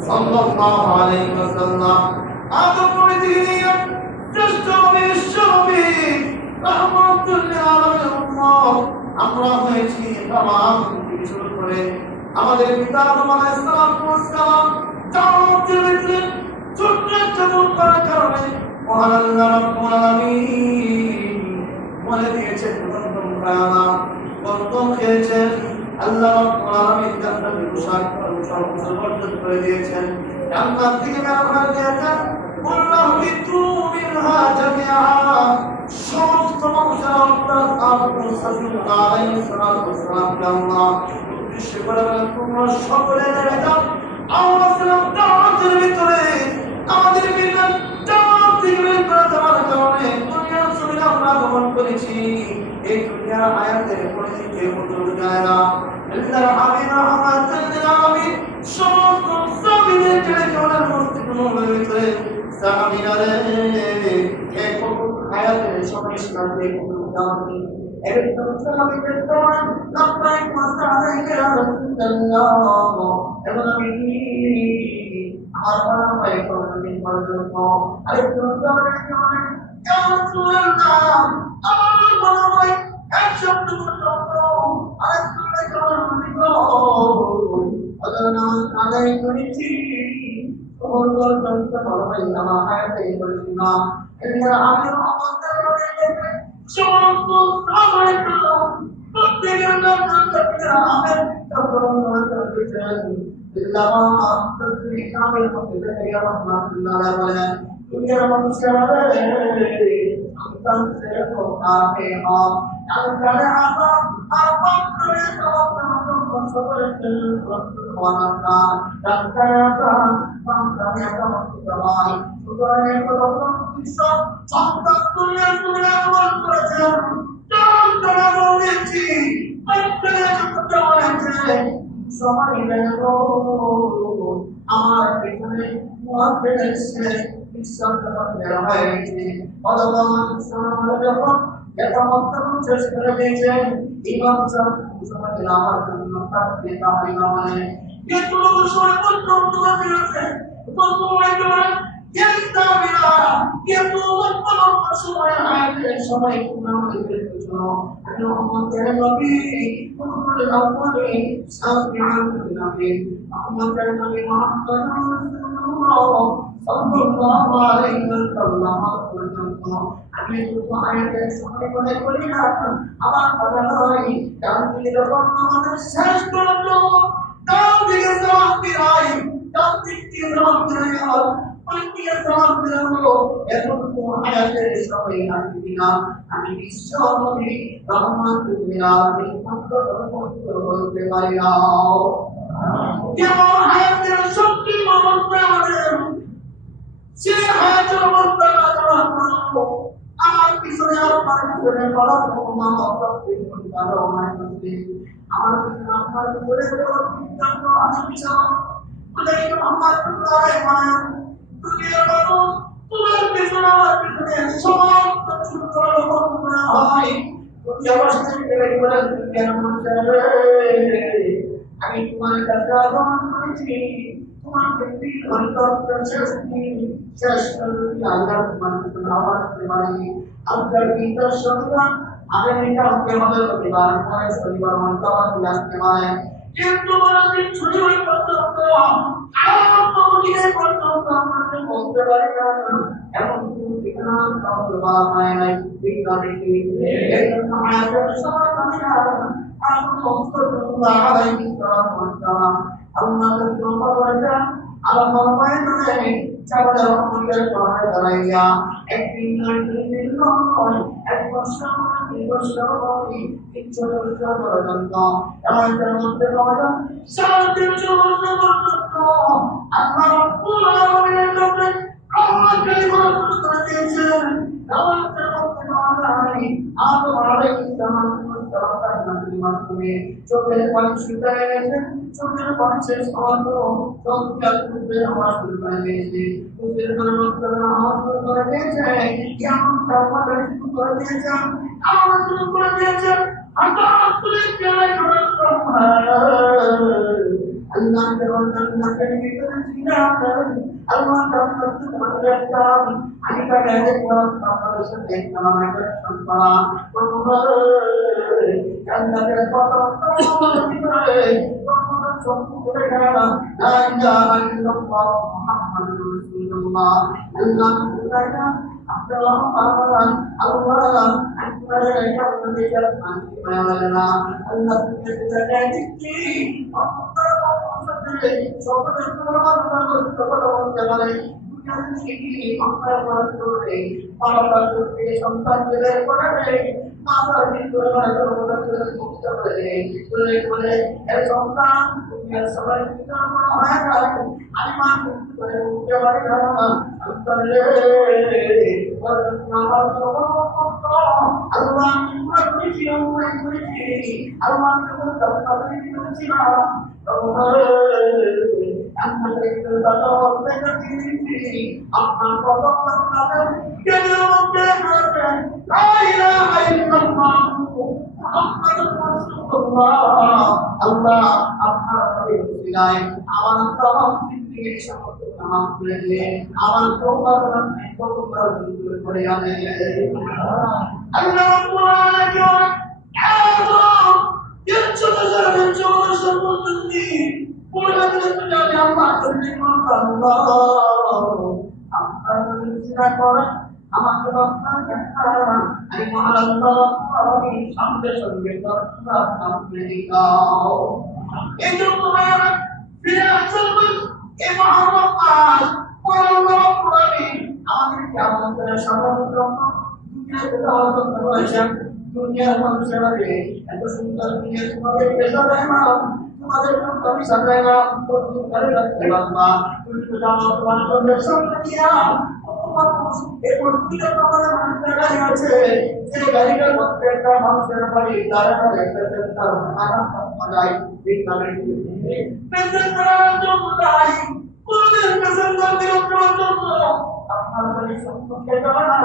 সাল্লাল্লাহু আলাইহি ওয়াসাল্লাম আদম নবী শ্রেষ্ঠ বিশ্বনবী রাহমাতুল লিল আলামিন উম্মত আমরা হয়েছি তামাম থেকে শুরু করে আমাদের পিতা আদম আলাইহিস সালাম জান্নাতের ভিতরে ছোট্ট একটা ভুল করার কারণে মহান আল্লাহ রাব্বুল আলামিন বলে দিয়েছেন তোমরা কত খেয়েছেন আল্লাহ রাব্বুল আলামিন জান্নাতের পোশাক সর্বোচ্চ বর্জন করে দিয়েছেন জান্নাত থেকে বের করে দিয়েছেন আল্লাহু বিতু মিনহা জামিআ সমস্ত মানুষের অন্তর আদম আলাইহিস সালাম আল্লাহ উদ্দেশ্য করে তোমরা সকলে নেমে যাও আমাদের জান্নাতের ভিতরে আমাদের বিল্লাহ জান্নাত থেকে বের করে দেওয়ার কারণে দুনিয়ার জমিনে আমরা গমন করেছি এই দুনিয়ার আয়াতের পরিধি কেউ বদলে যায় না আল্লাহর হাবিব রাহমাতুল লিল আলামিন সমস্ত সাবিদের জন্য কোরআন মুস্তাকিমের ভিতরে সাহাবীরা এক আয়াতের সবাই শুনতে জানতে একদম সাহাবীদের কোরআন লাব্বাইক মাসালাইকা ইয়া রাসূলুল্লাহ এবং আমি আর বানাই কোরআনের পর্যন্ত আরেকটু সাহাবীদের ইয়া রাসূলুল্লাহ আমার বানাই এক শব্দ পর্যন্ত আরেকটু আদায় করেছি তোমার পর্যন্ত বানাই আমার আয়াতে বলছিনা এরা আমি আমাদের সমস্ত সাহাবীরা প্রত্যেকের নাম করতে আমি তখন করতেছেন বিল্লাহ তসবিহ কামিল করতে ইয়া রাহমাতুল্লাহ আলাইহি দুনিয়ার মানুষেরা अंतर से होता है हम अंतर आसा अपन करे तो सबर के वाला अंतर आसा हम करे तो सवाई सुगरे को तो किसा संता दुनिया मन करे जान करा बोलेছি अंतर जो बोलेছে সবাই দেখো আমার পেছনে মুআফিক আছে ঈশ্বর যখন বের হয়েছে ভগবান সামনে যখন যথামত্তম চেষ্টা করে দিয়েছেন ইমাম সাহেব সমাজে আমার জন্য থাকতে তাহলে মানে কিন্তু সময় পর্যন্ত আছে সময় করে চিন্তাবিরা কিন্তু বর্তমান সময় আছে সময় আমাদের কিছু আমি আমাদের নবী মুহাম্মদ আউয়ালি সাল্লাল্লাহু আলাইহি আমাদের নবী মুহাম্মদ সাল্লাল্লাহু আলাইহি ওয়াসাল্লাম পর্যন্ত আমি শুধু আয়াতের সময় মনে করি না আমার মনে হয় কারণ যখন আমাদের শেষ করলো তার দিকে জবাব দিই তার দিকে জবাব দিই পাঁচটিকে জবাব দিলো এখন তো আয়াতের সময় আসবে না আমি বিশ্ব নবী রহমাতুল লিল আলামিন বলতে পারি না কেমন আয়াতের শক্তি মমতা আমাদের সে হাজার মমতা আমার পিছনে আমার পিছনে বড় মমতা সবকিছু ভালো হয় আমার পিছনে আমার বলে জন্য আমি পিছনে বলে আমার তোমার মায়া দুনিয়ার মানুষ তোমার পিছনে আমার পিছনে সমস্ত ছোট মমতা হয় তুমি আমার সাথে বলে দুনিয়ার মানুষের আমি তোমার কাছে আহ্বান করেছি তোমার ব্যক্তি অন্তর শেষ করতে আল্লাহ তোমার কাছে আহ্বান করতে পারি আপনার গীতার সন্ধান আগামীকালকে আমাদের পরিবার পরে পরিবার অন্তর আসতে পারে কিন্তু বলছি ছুটি হয়ে পর্যন্ত আত্মমুখে পর্যন্ত আমাকে বলতে পারি না এমন কোনো ঠিকানা কাউকে বলা হয় নাই বিজ্ঞানী এই জন্য আয়াতের সময় আমি আল্লাহ আলাইহি ওয়াসাল্লাম আল্লাহ তোমার বলেছেন আল্লাহ বলেছেন চাবড়া আমাদের পাহাড়ে দাঁড়াইয়া একদিন নয় দুই দিন নয় এক বছর দুই বছর তিন বছর পর্যন্ত আমাদের মধ্যে রমাদান 350 বছর পর্যন্ত আল্লাহ রাব্বুল আলামিনের কাছে আমাকে মাফ করে দিয়েছেন আমাদের মধ্যে নাই আদম আলাইহিস সালাম মাধ্যমে চোখের পানি শুকায় গেছে চোখের পানি শেষ হওয়ার পর চোখ খুলবে আমার শুরু করে দিয়েছে চোখের মধ্যে আমার শুরু করে দিয়েছে কেমন আমাদের শুরু করে দিয়েছে আমার শুরু করে দিয়েছে হঠাৎ করে Allah jangan kita silakan Allah jangan mengerjakan kita dari orang sedih nama mereka sampah karena terpotong la ilaha illallah Muhammadur Rasulullah Allah berkata Allah Allah akbar yang menjadi maulana Allah kita jadi dunia manusia lagi, itu sudah dunia sebagai biasa memang. तुम्हारे कभी सकेगा तो तुम करेगा केवल माँ तुम तो जानो तुम्हारे को दर्शन किया एक मूर्ति का हमारे मन में लगा है ये गाड़ी का पत्ते का हम से बड़ी इदारा का लेकर चलता हमारा मजाई एक कमेटी मैं तो करा जो मुदाई पूरे कसम का दिल को अपना बड़ी सब के जमाना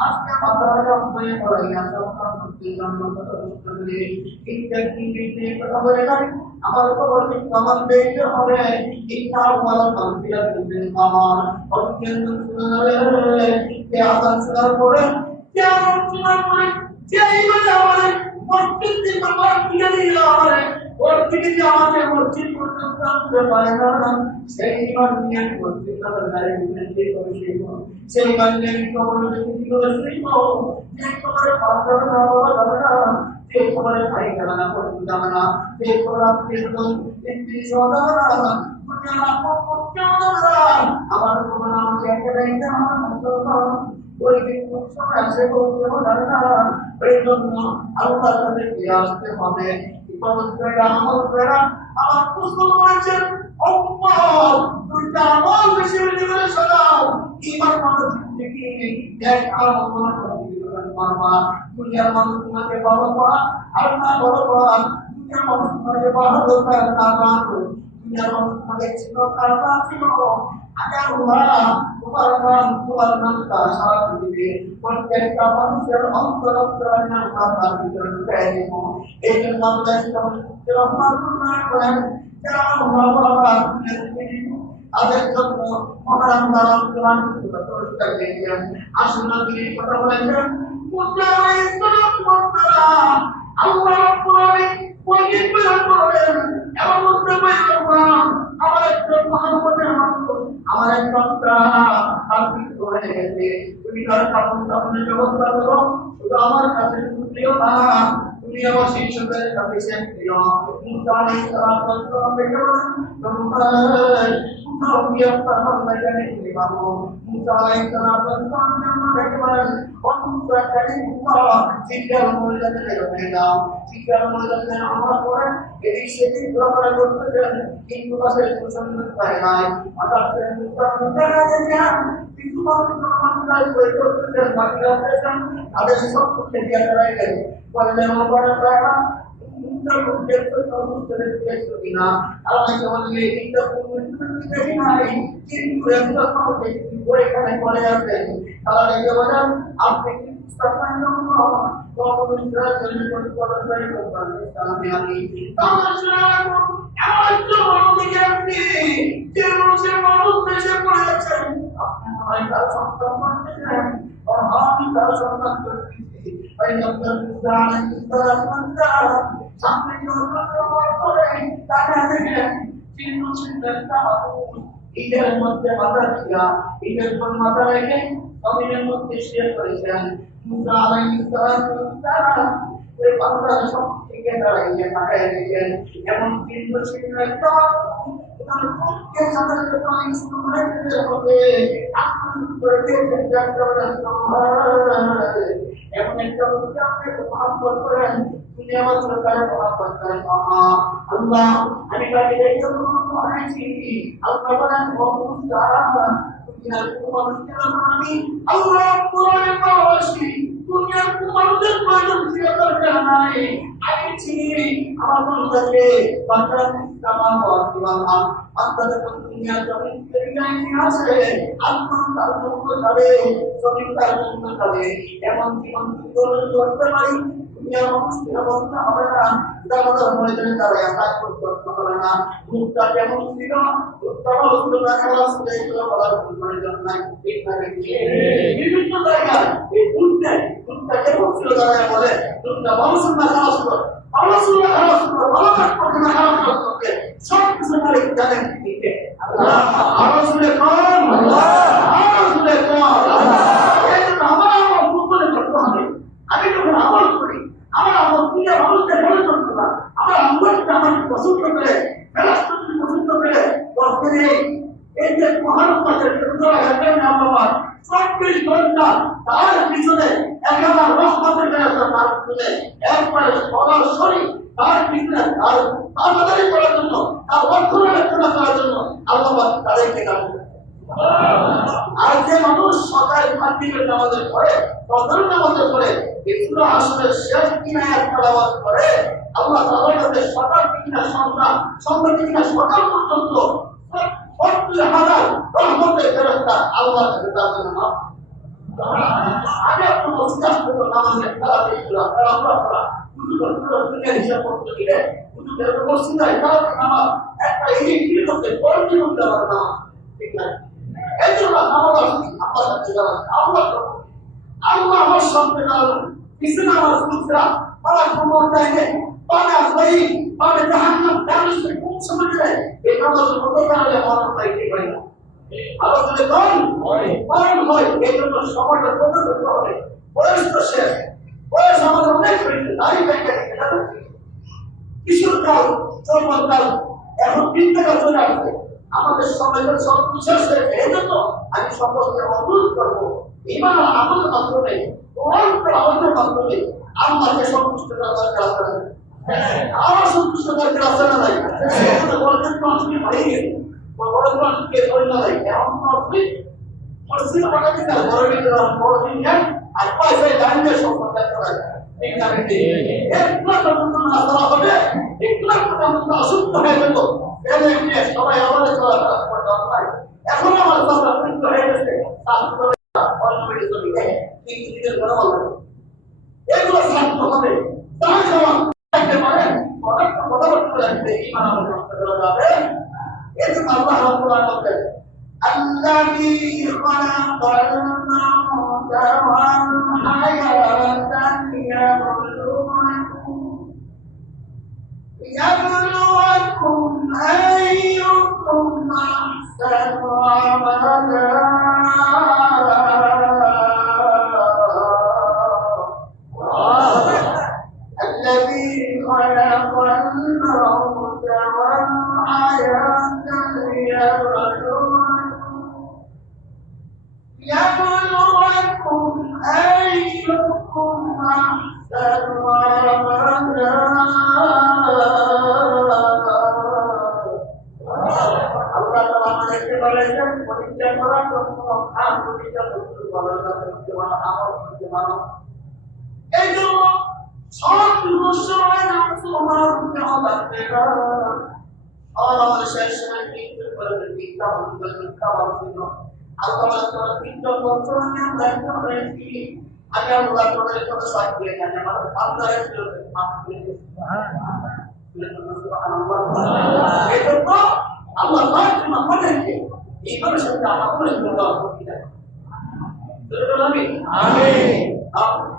आज के बाजार का मैं बड़ा सब का मुक्ति का मतलब करने एक व्यक्ति के पता बोलेगा हमारे को बड़ी कमल देते हमें इतना वाला कंफिया करते हैं और के अंदर सुना रहे क्या आंसर बोले क्या आंसर बोले क्या ही बताओ मस्जिद की बात किया नहीं रहा और किसी हमारे मस्जिद को तो पाएगा सही मानिए मस्जिद का लगाए के कोशिश को सही मानिए को किसी को नहीं हो ये तुम्हारे पास ना होगा ये तुम्हारे भाई का ना को जाना ये तुम्हारा प्रियतम इतनी सोना दुनिया को क्या ना हमारे को नाम क्या करेंगे हम कोई भी कुछ ऐसे को क्यों डरना प्रेम अल्लाह के रास्ते हमें इबादत करा अमल करा और मुसलमान अल्लाह दुनिया और विश्व में सलाम ईमान वाला जिंदगी एक आम मामा दुनिया में तुम्हारे बाबा अल्लाह बाबा दुनिया में तुम्हारे बाबा होता है नाम दुनिया में तुम्हारे चिन्ह करना चिन्ह agar Allah Tuhan ka sa pagdili pagkat ka manusia ang karakteran ng pagkakitan kaya mo e ang mga sa mga pagkakitan kaya mga agar kamu mengarang Tuhan itu betul sekali asal diri pada mereka mudahlah itu mudahlah Allah boleh wajib boleh yang mudahlah Allah আমাদের মহানবুদের আমাদের সত্তা আপনি করে গেছে তুমি তার কাপড় কাপড়ের ব্যবস্থা করো শুধু আমার কাছে প্রিয় না তুমি আমার শিষ্যদের কাছে সেন প্রিয় মুসা আলাইহিস সালাম থেকে তোমার কোথাও কি আপনার মনে নেই বাবু মুসা আলাইহিস সালাম যেমন দেখবেন অন্তরা কালী মুসা শিক্ষার মূল্যায়ন করে দাও শিক্ষার মূল্যায়ন আমার পরে এই সেদিন প্রকার করতেছেন কিন্তু পাশে পছন্দ পায় নাই অর্থাৎ মুসা মুতারা যে কিছু মানুষ আমাদের বই করতেছেন বাকি রাখতেছেন তাদের সব কিছু দিয়া করাই গেল বললে আমার প্রাণা মুসা মুখের তো সমস্ত দেখতে কিনা আমি বললে এটা কোন দেখি নাই কিন্তু একটা কথা দেখি বই এখানে পড়ে আছে তাহলে এই বলেন আপনি ঈদের মধ্যে মাথা দিয়া ঈদের পর মাথা রেখে জমিনের মধ্যে শেয়ার করেছেন মুসা আলাইহিস সালাম ওই বান্দার সব থেকে দাঁড়িয়ে তাকায় দেখেন এমন চিহ্ন ছিল একটা তার পক্ষে সাধারণত পানি শুরু করে দিতে হবে আক্রমণ করে দিয়েছেন এমন একটা লোককে আপনি মহাব্বত করেন তিনি আমার সরকারের মহাব্বত করেন আল্লাহ আমি তাকে দেখে মহাইছি আল্লাহ বলেন ও মুসা দুনিয়ার কোনো মানুষকে আমি আল্লাহ কোরআনে পাওয়াছি দুনিয়ার কোনো মানুষের প্রয়োজন ছিল দরকার নাই আমি চিনি আমার বান্দাকে বান্দার কামাল ওয়াতিবাল বান্দাদের দুনিয়া জমিন থেকে নিয়ে আসে আল্লাহ তার জন্য যাবে জমিন তার জন্য যাবে এমন জীবন করতে পারি দুনিয়ার মানুষকে বলতে হবে না দাদার ময়দানে তারা কাজ করতে হবে না মুক্তা কেমন ছিল মুক্তা ছিল না খেলা ছিল এগুলো বলার প্রয়োজন নাই ঠিক না বিভিন্ন জায়গায় এই মুক্তা কেমন ছিল তারা বলে মুক্তা মানুষের না খারাপ ছিল মানুষের না খারাপ ছিল ভালো কাজ করতে না খারাপ কাজ করতে সব কিছু করে জানেন ঠিক আল্লাহ আরো শুনে কোন আল্লাহ আরো শুনে কোন আল্লাহ এই জন্য আমার মুক্তি করতে হবে আমি যখন আমল করি আমার আমল দিয়ে মানুষকে ভালো করতে না আমার আমলটা আমার পছন্দ করে ফেরাস্তাকে পছন্দ করে করতে নেই এই যে মহান মাসের আল্লাহ 24 ঘন্টা তার পিছনে একেবারে রহমতের ফেরাস্তা তার পিছনে একবারে সরাসরি তার পিছনে তার আমাদের করার জন্য তার রক্ষণাবেক্ষণ করার জন্য আল্লাহ তাদেরকে কাজ করে আর যে মানুষ সকাল মাগরিবের নামাজের পরে ফজর নামাজের পরে ইসরা আসরের শেষ তিন আয়াত তেলাওয়াত করে আল্লাহ তাআলার কাছে সকাল থেকে সন্ধ্যা থেকে সকাল পর্যন্ত 70,000 রহমতের ফেরেশতা আল্লাহর কাছে তার জন্য মাফ আগে আপনি মুস্তাফ করে নামাজের তারাবি করা শুধু দুনিয়া হিসাব করতে গেলে শুধু বের করছি না তারাবি নামাজ একটা কি করতে পড়তে হবে নামাজ ঠিক না এই জন্য আমরা আল্লাহ কাছে যাওয়া আল্লাহ আমার সামনে দাঁড়ানো পিছনে আমার সুতরা তারা কোনো টাইমে পানে আসবাই পানে জাহান্নাম দাঁড়িয়ে কোন সময় যায় এই নামাজ মতো তাহলে আমার পাইতে পারি না আলোচনা কোন হয় এই জন্য সময়টা কত করতে হবে বয়স তো শেষ বয়স আমাদের অনেক হয়েছে দাঁড়িয়ে ব্যাংকে কিশোরকাল যৌবনকাল এখন বৃদ্ধকাল চলে আসছে আমাদের সময়টা সব শেষ হয়েছে এই জন্য আমি সকলকে অনুরোধ করবো ইমান আমলের মাধ্যমে কোরআন তেলাওয়াতের মাধ্যমে আল্লাহকে সন্তুষ্ট করার দরকার আছে না আমার সন্তুষ্ট দরকার আছে না নাই সেটা বলতে তো আসলে ভাই বড় মানুষকে ধরে না ভাই এমন আসলে পরিস্থিতি বানাতে না বড় দিন যান আর পয়সায় দাঁড়িয়ে সম্পর্ক করা ঠিক না একটু পর্যন্ত না করা হবে একটু পর্যন্ত অসুস্থ হয়ে গেল এলে সবাই আমাদের চলাফেরা করতে হয় এখন আমার কথা বৃদ্ধ হয়ে গেছে এগুলো শান্ত হবে তাই সমান থাকতে পারেন কথা বলতে লাগবে ইমান আমাদের নষ্ট করা যাবে এই জন্য আল্লাহ রাব্বুল আলামিন الذي خلق الموت والحياة ليبلوكم أيكم أحسن عملا الذي خلق الموت والحياة ليبلوكم أيكم أحسن عملا Allah telah menjelaskan bagaimana kemuliaan bagaimana amal bagaimana itu suatu usaha yang sumber Allah berikan Allah sesuai itu berkita Allah telah kita yang dan berarti আমি আল্লাহ তোমাদের কথা সাক্ষী দিয়ে জানি আমার বান্দারের জন্য মাফ করে দিন সুবহানাল্লাহ এজন্য আল্লাহ পাক আমাদেরকে এই মানুষের কাজ করে দেওয়া করতে দেয় আমিন আমিন আল্লাহ